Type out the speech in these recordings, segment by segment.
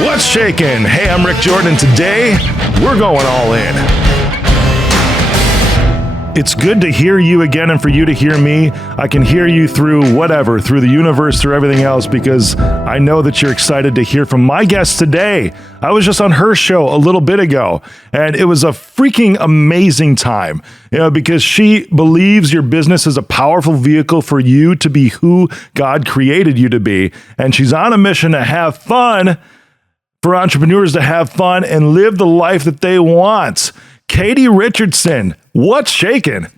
What's shaking? Hey, I'm Rick Jordan, and today we're going all in. It's good to hear you again and for you to hear me. I can hear you through whatever, through the universe, through everything else, because I know that you're excited to hear from my guest today. I was just on her show a little bit ago, and it was a freaking amazing time, because she believes your business is a powerful vehicle for you to be who God created you to be. And she's on a mission to have fun, for entrepreneurs to have fun and live the life that they want. Katie Richardson, what's shaking?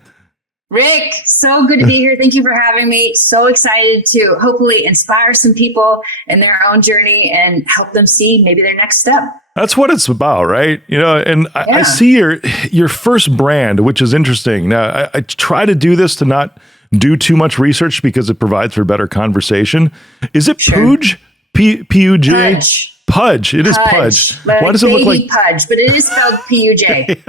Rick, so good to be here. Thank you for having me. So excited to hopefully inspire some people in their own journey and help them see maybe their next step. That's what it's about, right? I see your first brand, which is interesting. Now, I try to do this to not do too much research because it provides for better conversam. Is it Pudge? P-U-J? Pudge. Pudge. It is Pudge. Why does it look like Pudge? But it is spelled P-U-J.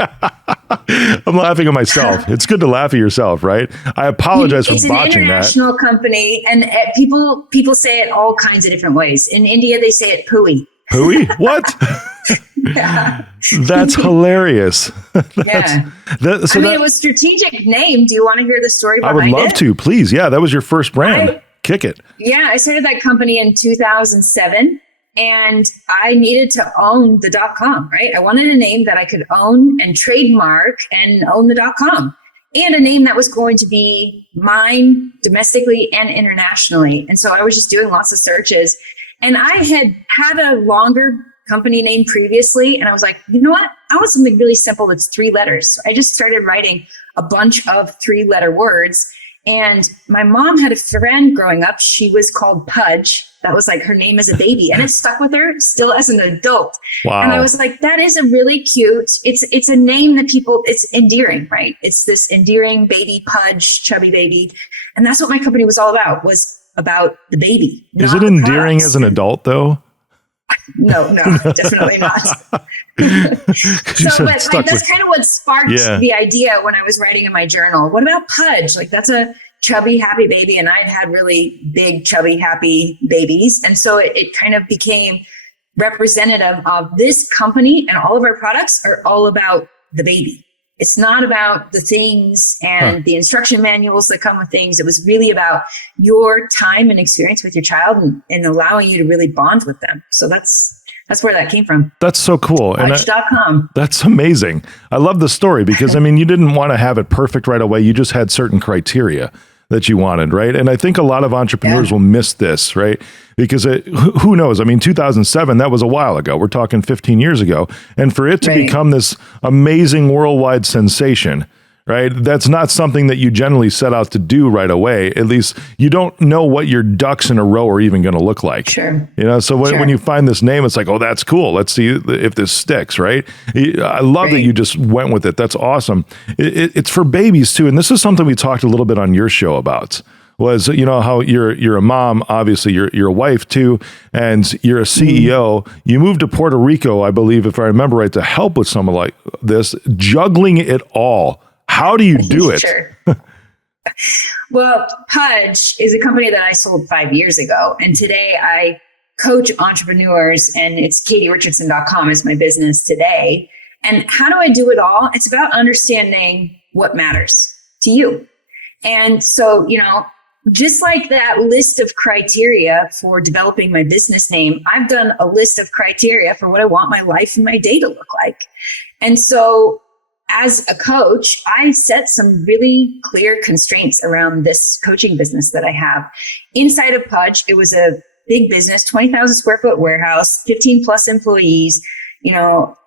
I'm laughing at myself. It's good to laugh at yourself, right? I apologize for botching that. It's an international company, and people say it all kinds of different ways. In India, they say it pooey. Pooey? What? Yeah. That's hilarious. It was strategic name. Do you want to hear the story behind it? I would love to, please. Yeah, that was your first brand. Kick it. Yeah, I started that company in 2007. And I needed to own the .com, right? I wanted a name that I could own and trademark and own the .com, and a name that was going to be mine domestically and internationally. And so I was just doing lots of searches, and I had a longer company name previously. And I was like, you know what? I want something really simple that's 3 letters. So I just started writing a bunch of 3-letter words. And my mom had a friend growing up. She was called Pudge. That was like her name as a baby, and it stuck with her still as an adult. Wow. And I was like, that is a really cute, it's a name that it's endearing, right? It's this endearing baby Pudge, chubby baby. And that's what my company was all about, was about the baby. Is it endearing as an adult though? No, definitely not. That's kind of what sparked the idea when I was writing in my journal. What about Pudge? Like, that's a chubby, happy baby. And I'd had really big, chubby, happy babies. And so it kind of became representative of this company, and all of our products are all about the baby. It's not about the things and the instruction manuals that come with things. It was really about your time and experience with your child and allowing you to really bond with them. So that's where that came from. That's so cool. Pudge.com. That's amazing. I love the story because, you didn't want to have it perfect right away. You just had certain criteria that you wanted, right? And I think a lot of entrepreneurs will miss this, right? Because who knows? 2007, that was a while ago. We're talking 15 years ago. And for it to become this amazing worldwide sensation, right? That's not something that you generally set out to do right away. At least you don't know what your ducks in a row are even going to look like. Sure. So when you find this name, it's like, oh, that's cool. Let's see if this sticks, right? I love that you just went with it. That's awesome. It's for babies too. And this is something we talked a little bit on your show about. Was, how you're a mom, obviously you're a wife too, and you're a CEO. You moved to Puerto Rico, I believe, if I remember right, to help with someone like this, juggling it all. How do you do it? Sure. Well, Pudge is a company that I sold 5 years ago. And today I coach entrepreneurs, and it's KatieRichardson.com is my business today. And how do I do it all? It's about understanding what matters to you. And so, just like that list of criteria for developing my business name, I've done a list of criteria for what I want my life and my day to look like. And so as a coach, I set some really clear constraints around this coaching business that I have. Inside of Pudge, it was a big business, 20,000 square foot warehouse, 15 plus employees,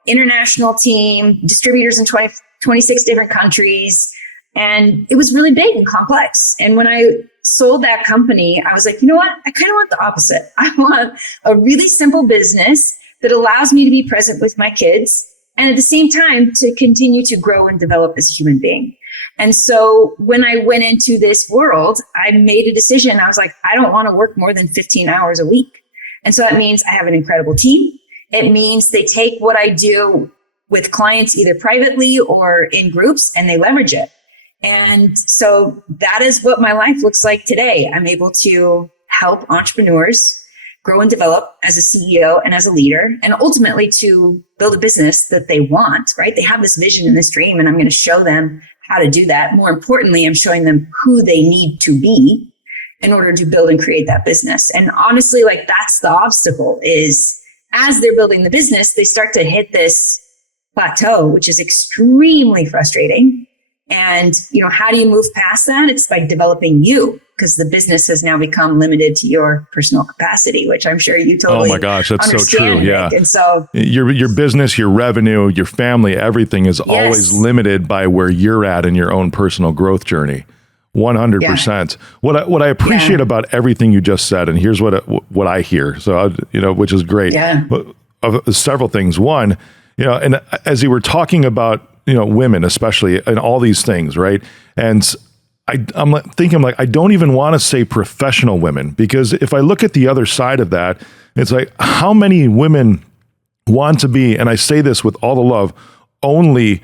international team, distributors in 26 different countries. And it was really big and complex. And when I sold that company, I was like, you know what? I kind of want the opposite. I want a really simple business that allows me to be present with my kids, and at the same time to continue to grow and develop as a human being. And so when I went into this world, I made a decision. I was like, I don't want to work more than 15 hours a week. And so that means I have an incredible team. It means they take what I do with clients either privately or in groups, and they leverage it. And so that is what my life looks like today. I'm able to help entrepreneurs grow and develop as a CEO and as a leader, and ultimately to build a business that they want, right? They have this vision and this dream, and I'm going to show them how to do that. More importantly, I'm showing them who they need to be in order to build and create that business. And honestly, like that's the obstacle is as they're building the business, they start to hit this plateau, which is extremely frustrating. And, how do you move past that? It's by developing you, because the business has now become limited to your personal capacity, which I'm sure you totally Oh my gosh, that's so true. Rick. Yeah. And so your business, your revenue, your family, everything is always limited by where you're at in your own personal growth journey. 100%. Yeah. What I appreciate about everything you just said, and here's what I hear. So, which is great. Yeah. Several things. One, and as you were talking about, women, especially, and all these things, right? And I'm thinking I don't even want to say professional women, because if I look at the other side of that, it's like how many women want to be, and I say this with all the love, only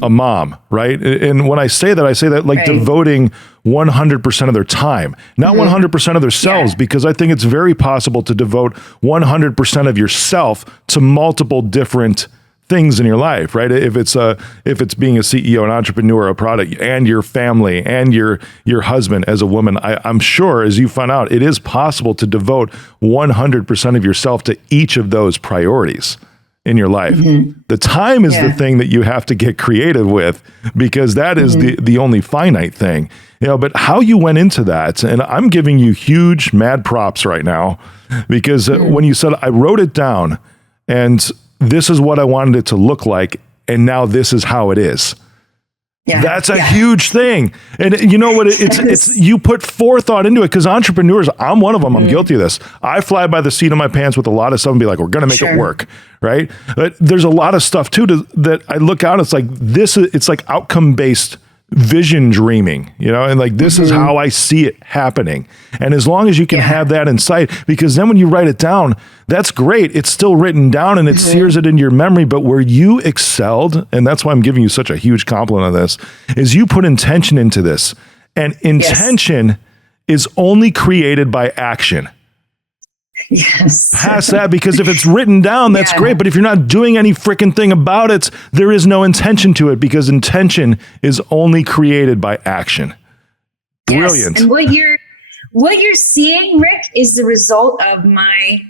a mom, right? And when I say that like devoting 100% of their time, not 100% of themselves, because I think it's very possible to devote 100% of yourself to multiple different things in your life, right? If it's being a CEO, an entrepreneur, a product, and your family and your husband as a woman, I'm sure, as you find out, it is possible to devote 100% of yourself to each of those priorities in your life. The time is the thing that you have to get creative with, because that is the only finite thing. But how you went into that, and I'm giving you huge mad props right now, because when you said, I wrote it down and this is what I wanted it to look like, and now this is how it is. Yeah. That's a huge thing. And you know what? It's you put forethought into it, because entrepreneurs, I'm one of them. I'm guilty of this. I fly by the seat of my pants with a lot of stuff and be like, we're going to make it work. Right. But there's a lot of stuff too that I look out. It's like it's like outcome based vision dreaming, and like, this is how I see it happening. And as long as you can have that in sight, because then when you write it down, that's great. It's still written down and it sears it into your memory. But where you excelled, and that's why I'm giving you such a huge compliment on this, is you put intention into this. And intention is only created by action. Yes. Past that, because if it's written down, that's great. But if you're not doing any freaking thing about it, there is no intention to it, because intention is only created by action. Brilliant. Yes. And what you're seeing, Rick, is the result of my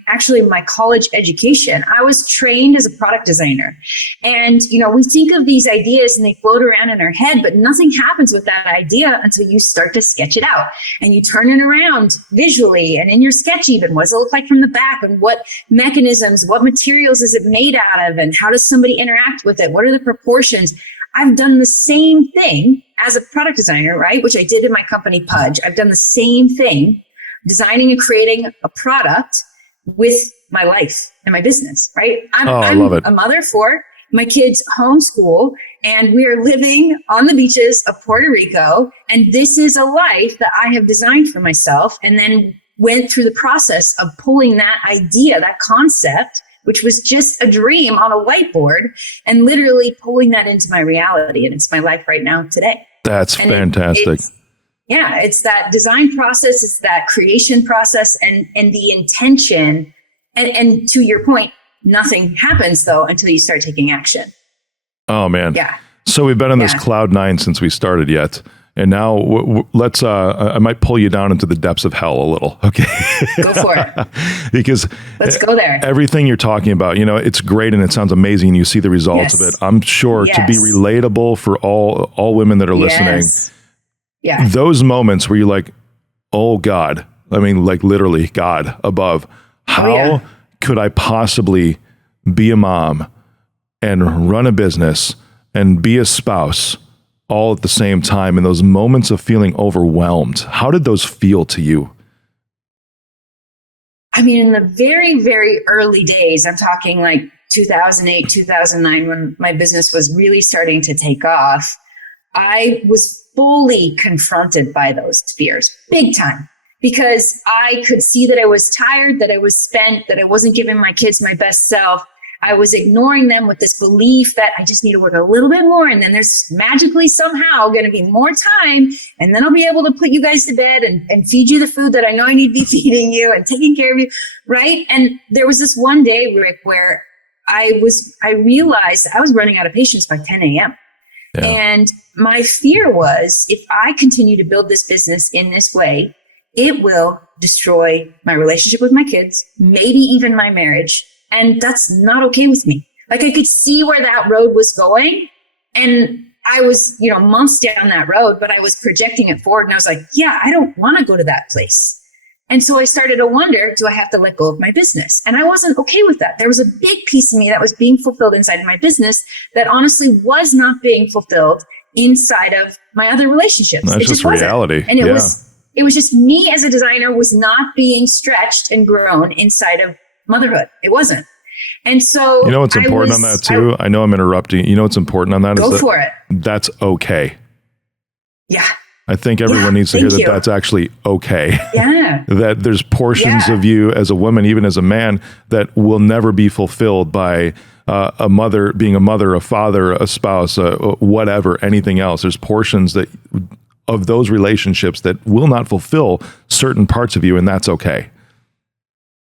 college education. I was trained as a product designer. And, we think of these ideas and they float around in our head, but nothing happens with that idea until you start to sketch it out and you turn it around visually and in your sketch even. What does it look like from the back, and what mechanisms, what materials is it made out of, and how does somebody interact with it? What are the proportions? I've done the same thing as a product designer, right? Which I did in my company, Pudge. I've done the same thing, designing and creating a product with my life and my business, right? I'm a mother for my kids homeschool, and we are living on the beaches of Puerto Rico. And this is a life that I have designed for myself, and then went through the process of pulling that idea, that concept, which was just a dream on a whiteboard, and literally pulling that into my reality. And it's my life right now today. That's fantastic. It's that design process. It's that creation process, and the intention. And to your point, nothing happens though until you start taking action. Oh man. Yeah. So we've been on this cloud nine since we started yet. And now let's, I might pull you down into the depths of hell a little. Okay. Go for it. Because let's go there. Everything you're talking about, it's great and it sounds amazing, and you see the results of it. I'm sure to be relatable for all women that are listening. Yeah. Those moments where you're like, oh God, I mean, like literally God above, how could I possibly be a mom and run a business and be a spouse all at the same time, in those moments of feeling overwhelmed? How did those feel to you? I mean, in the very, very early days, I'm talking like 2008, 2009, when my business was really starting to take off, I was fully confronted by those fears, big time, because I could see that I was tired, that I was spent, that I wasn't giving my kids my best self. I was ignoring them with this belief that I just need to work a little bit more. And then there's magically somehow going to be more time. And then I'll be able to put you guys to bed and feed you the food that I know I need to be feeding you and taking care of you. Right. And there was this one day, Rick, where I realized I was running out of patience by 10 a.m. Yeah. And my fear was, if I continue to build this business in this way, it will destroy my relationship with my kids, maybe even my marriage. And that's not okay with me. Like, I could see where that road was going. And I was, months down that road, but I was projecting it forward. And I was like, yeah, I don't want to go to that place. And so I started to wonder, do I have to let go of my business? And I wasn't okay with that. There was a big piece of me that was being fulfilled inside of my business that honestly was not being fulfilled inside of my other relationships. That's just reality. And it was just me as a designer was not being stretched and grown inside of motherhood. It wasn't. And so what's important on that too? I know I'm interrupting. What's important on that is for it. That's okay. Yeah. I think everyone needs to hear that that's actually okay. Yeah. That there's portions of you as a woman, even as a man, that will never be fulfilled by a mother, being a mother, a father, a spouse, whatever, anything else. There's portions of those relationships that will not fulfill certain parts of you, and that's okay.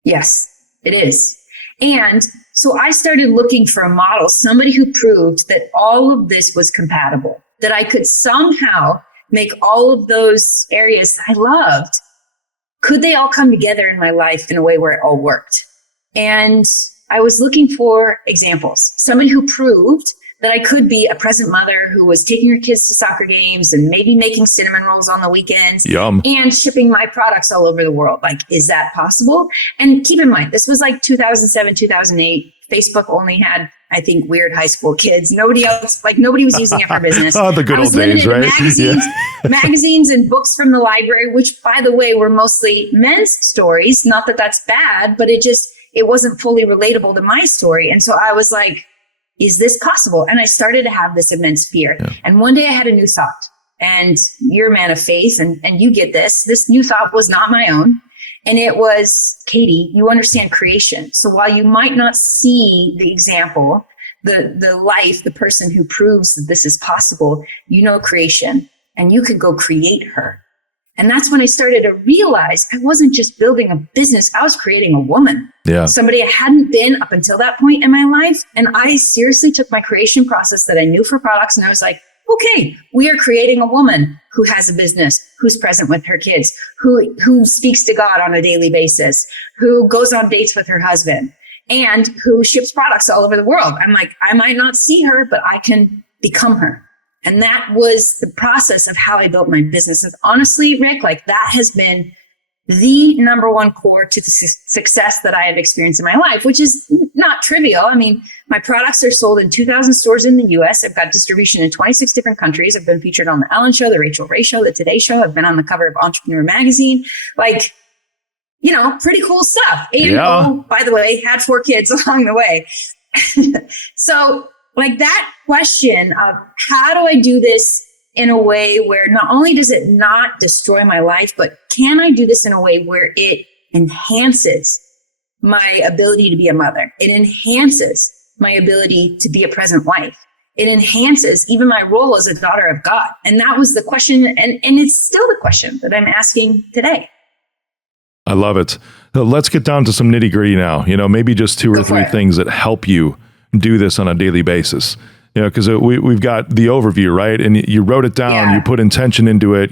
Yes, it is. And so I started looking for a model, somebody who proved that all of this was compatible, that I could somehow make all of those areas I loved, could they all come together in my life in a way where it all worked? And I was looking for examples, somebody who proved that I could be a present mother who was taking her kids to soccer games and maybe making cinnamon rolls on the weekends. Yum. And shipping my products all over the world. Like, is that possible? And keep in mind, this was like 2007, 2008. Facebook only had, I think, weird high school kids. Nobody was using it for business. Oh, the good old days, right? Magazines and books from the library, which, by the way, were mostly men's stories. Not that that's bad, but it wasn't fully relatable to my story. And so I was like, is this possible? And I started to have this immense fear. Yeah. And one day I had a new thought, and you're a man of faith and you get this. This new thought was not my own. And it was, Katie, you understand creation. So while you might not see the example, the life, the person who proves that this is possible, creation, and you could go create her. And that's when I started to realize I wasn't just building a business. I was creating a woman. Yeah. Somebody I hadn't been up until that point in my life. And I seriously took my creation process that I knew for products. And I was like, okay, we are creating a woman who has a business, who's present with her kids, who speaks to God on a daily basis, who goes on dates with her husband, and who ships products all over the world. I'm like, I might not see her, but I can become her. And that was the process of how I built my business. And honestly, Rick, that has been the number one core to the success that I have experienced in my life, which is not trivial. I mean, my products are sold in 2,000 stores in the US. I've got distribution in 26 different countries. I've been featured on the Ellen Show, the Rachel Ray Show, the Today Show. I've been on the cover of Entrepreneur Magazine. Pretty cool stuff. And, by the way, had 4 kids along the way. So that question of how do I do this in a way where not only does it not destroy my life, but can I do this in a way where it enhances my ability to be a mother? It enhances my ability to be a present wife. It enhances even my role as a daughter of God. And that was the question. And it's still the question that I'm asking today. I love it. So let's get down to some nitty gritty now. Maybe just 2 or 3 things that help you do this on a daily basis. Because we've got the overview, right? And you wrote it down, you put intention into it.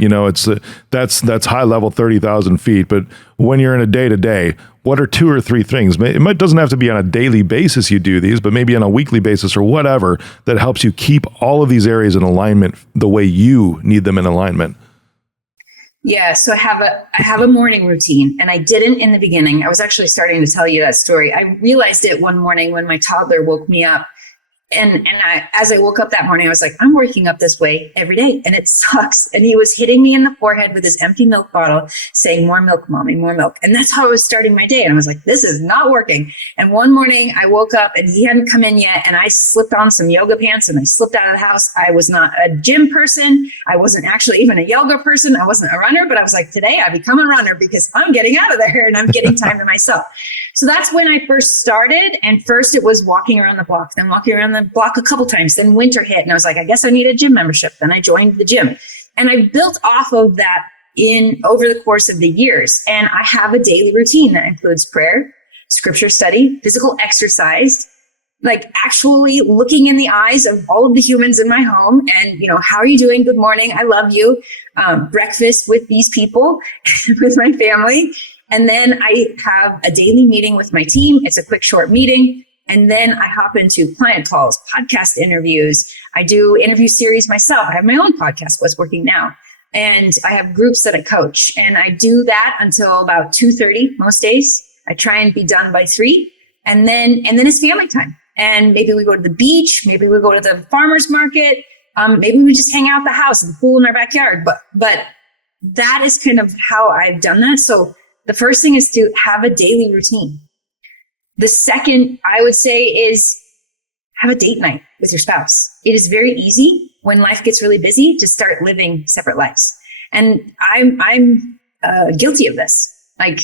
That's high level, 30,000 feet. But when you're in a day to day, what are 2 or 3 things? It doesn't have to be on a daily basis you do these, but maybe on a weekly basis or whatever that helps you keep all of these areas in alignment the way you need them in alignment. Yeah, so I have a morning routine, and I didn't in the beginning. I was actually starting to tell you that story. I realized it one morning when my toddler woke me up. And as I woke up that morning, I was like, I'm waking up this way every day, and it sucks. And he was hitting me in the forehead with his empty milk bottle saying, more milk, mommy, more milk. And that's how I was starting my day. And I was like, this is not working. And one morning I woke up and he hadn't come in yet. And I slipped on some yoga pants and I slipped out of the house. I was not a gym person. I wasn't actually even a yoga person. I wasn't a runner, but I was like, today I become a runner because I'm getting out of there and I'm getting time to myself. So that's when I first started. And first it was walking around the block, then walking around the block a couple times. Then winter hit and I was like, I guess I need a gym membership. Then I joined the gym and I built off of that over the course of the years. And I have a daily routine that includes prayer, scripture study, physical exercise, like actually looking in the eyes of all of the humans in my home and, how are you doing? Good morning. I love you. Breakfast with these people, with my family. And then I have a daily meeting with my team. It's a quick, short meeting. And then I hop into client calls, podcast interviews. I do interview series myself. I have my own podcast, What's Working Now. And I have groups that I coach, and I do that until about 2:30 most days. I try and be done by 3, and then it's family time. And maybe we go to the beach, maybe we go to the farmer's market, maybe we just hang out at the house in the pool in our backyard. But that is kind of how I've done that. So the first thing is to have a daily routine. The second I would say is have a date night with your spouse. It is very easy when life gets really busy to start living separate lives. And I'm guilty of this. Like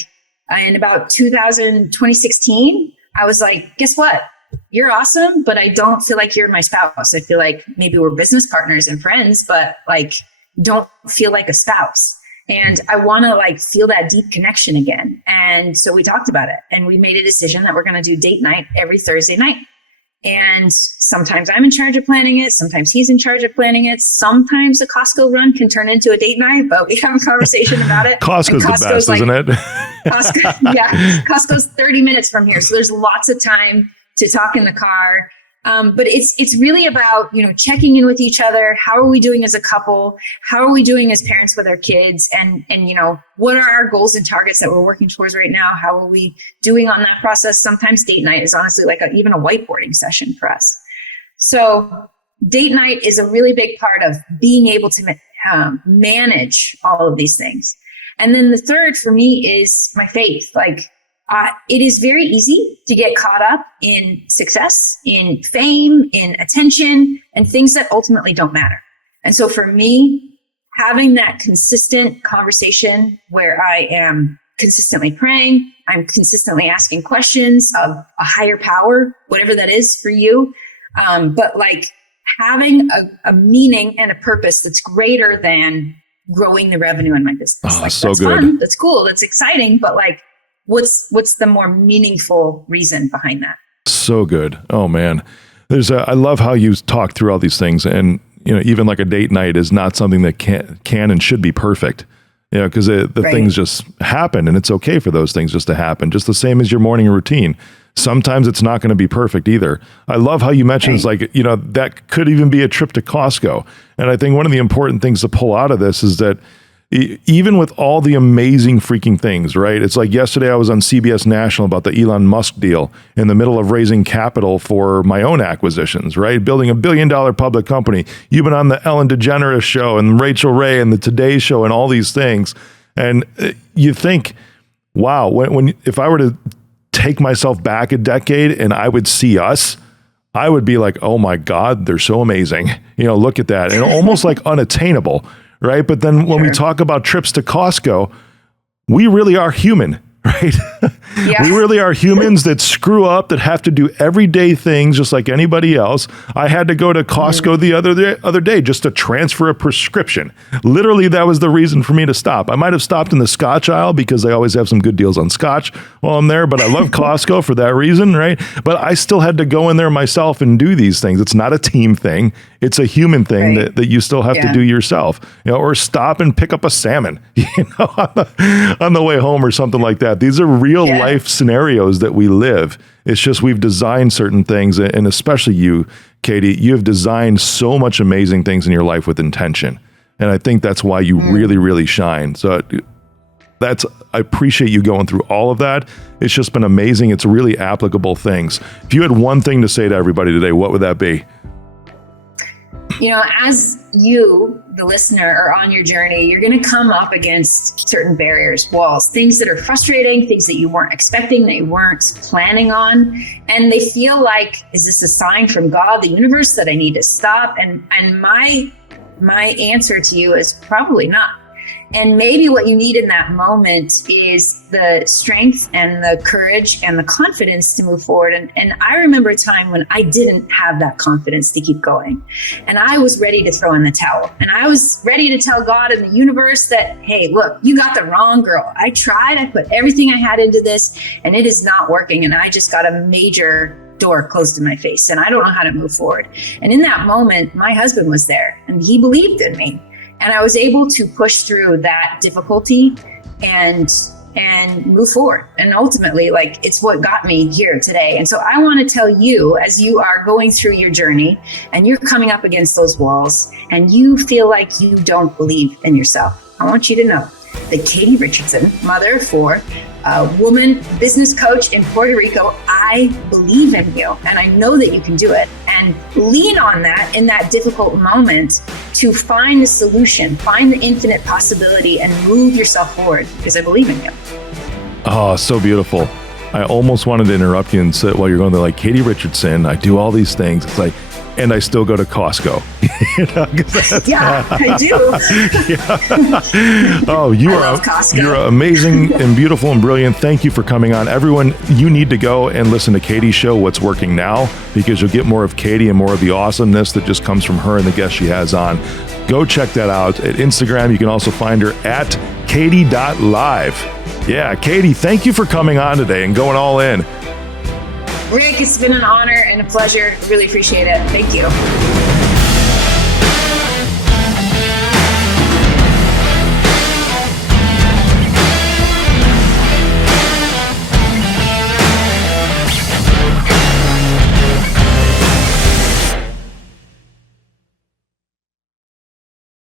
in about 2016, I was like, guess what? You're awesome, but I don't feel like you're my spouse. I feel like maybe we're business partners and friends, but like don't feel like a spouse. And I want to feel that deep connection again. And so we talked about it and we made a decision that we're going to do date night every Thursday night. And sometimes I'm in charge of planning it. Sometimes he's in charge of planning it. Sometimes a Costco run can turn into a date night, but we have a conversation about it. Costco's the best, isn't it? Costco's 30 minutes from here. So there's lots of time to talk in the car. But it's really about, checking in with each other. How are we doing as a couple? How are we doing as parents with our kids? And what are our goals and targets that we're working towards right now? How are we doing on that process? Sometimes date night is honestly like even a whiteboarding session for us. So date night is a really big part of being able to manage all of these things. And then the third for me is my faith. It is very easy to get caught up in success, in fame, in attention, and things that ultimately don't matter. And so for me, having that consistent conversation where I am consistently praying, I'm consistently asking questions of a higher power, whatever that is for you. But having a meaning and a purpose that's greater than growing the revenue in my business. Oh, so that's good. Fun, that's cool, that's exciting, but what's the more meaningful reason behind that? So good. Oh man. I love how you talk through all these things. And, even like a date night is not something that can and should be perfect, because the Right. things just happen and it's okay for those things just to happen. Just the same as your morning routine. Sometimes it's not going to be perfect either. I love how you mentioned Right. that could even be a trip to Costco. And I think one of the important things to pull out of this is that even with all the amazing freaking things, right? It's like yesterday I was on CBS National about the Elon Musk deal in the middle of raising capital for my own acquisitions, right? Building $1 billion public company. You've been on the Ellen DeGeneres show and Rachel Ray and the Today Show and all these things. And you think, wow, if I were to take myself back a decade and I would see us, I would be like, oh my God, they're so amazing. Look at that. And almost like unattainable. Right. But then when we talk about trips to Costco, we really are human, right? Yeah. We really are humans that screw up, that have to do everyday things just like anybody else. I had to go to Costco the other day just to transfer a prescription. Literally, that was the reason for me to stop. I might have stopped in the Scotch aisle because they always have some good deals on Scotch while I'm there, but I love Costco for that reason, right? But I still had to go in there myself and do these things. It's not a team thing. It's a human thing Right. that you still have to do yourself, or stop and pick up a salmon, on the way home or something like that. These are real life scenarios that we live. It's just we've designed certain things, and especially you, Katie, you have designed so much amazing things in your life with intention. And I think that's why you really, really shine. So I appreciate you going through all of that. It's just been amazing. It's really applicable things. If you had one thing to say to everybody today, what would that be? As you, the listener, are on your journey, you're going to come up against certain barriers, walls, things that are frustrating, things that you weren't expecting, that you weren't planning on. And they feel like, is this a sign from God, the universe, that I need to stop? And my answer to you is probably not. And maybe what you need in that moment is the strength and the courage and the confidence to move forward. And I remember a time when I didn't have that confidence to keep going. And I was ready to throw in the towel. And I was ready to tell God and the universe that, hey, look, you got the wrong girl. I tried, I put everything I had into this, and it is not working. And I just got a major door closed in my face, and I don't know how to move forward. And in that moment, my husband was there, and he believed in me. And I was able to push through that difficulty and move forward. And ultimately, like, it's what got me here today. And so I want to tell you, as you are going through your journey and you're coming up against those walls and you feel like you don't believe in yourself, I want you to know that Katie Richardson, mother of four, a woman business coach in Puerto Rico, I believe in you, and I know that you can do it. And lean on that in that difficult moment to find the solution, find the infinite possibility, and move yourself forward, because I believe in you. Oh, so beautiful. I almost wanted to interrupt you and say, while you're going there, like, Katie Richardson, I do all these things. It's like, and I still go to Costco. Yeah, I do. Yeah. Oh, you're amazing and beautiful and brilliant. Thank you for coming on. Everyone, you need to go and listen to Katie's show, What's Working Now, because you'll get more of Katie and more of the awesomeness that just comes from her and the guests she has on. Go check that out at Instagram. You can also find her at katie.live. Yeah, Katie, thank you for coming on today and going all in. Rick, it's been an honor and a pleasure. Really appreciate it. Thank you.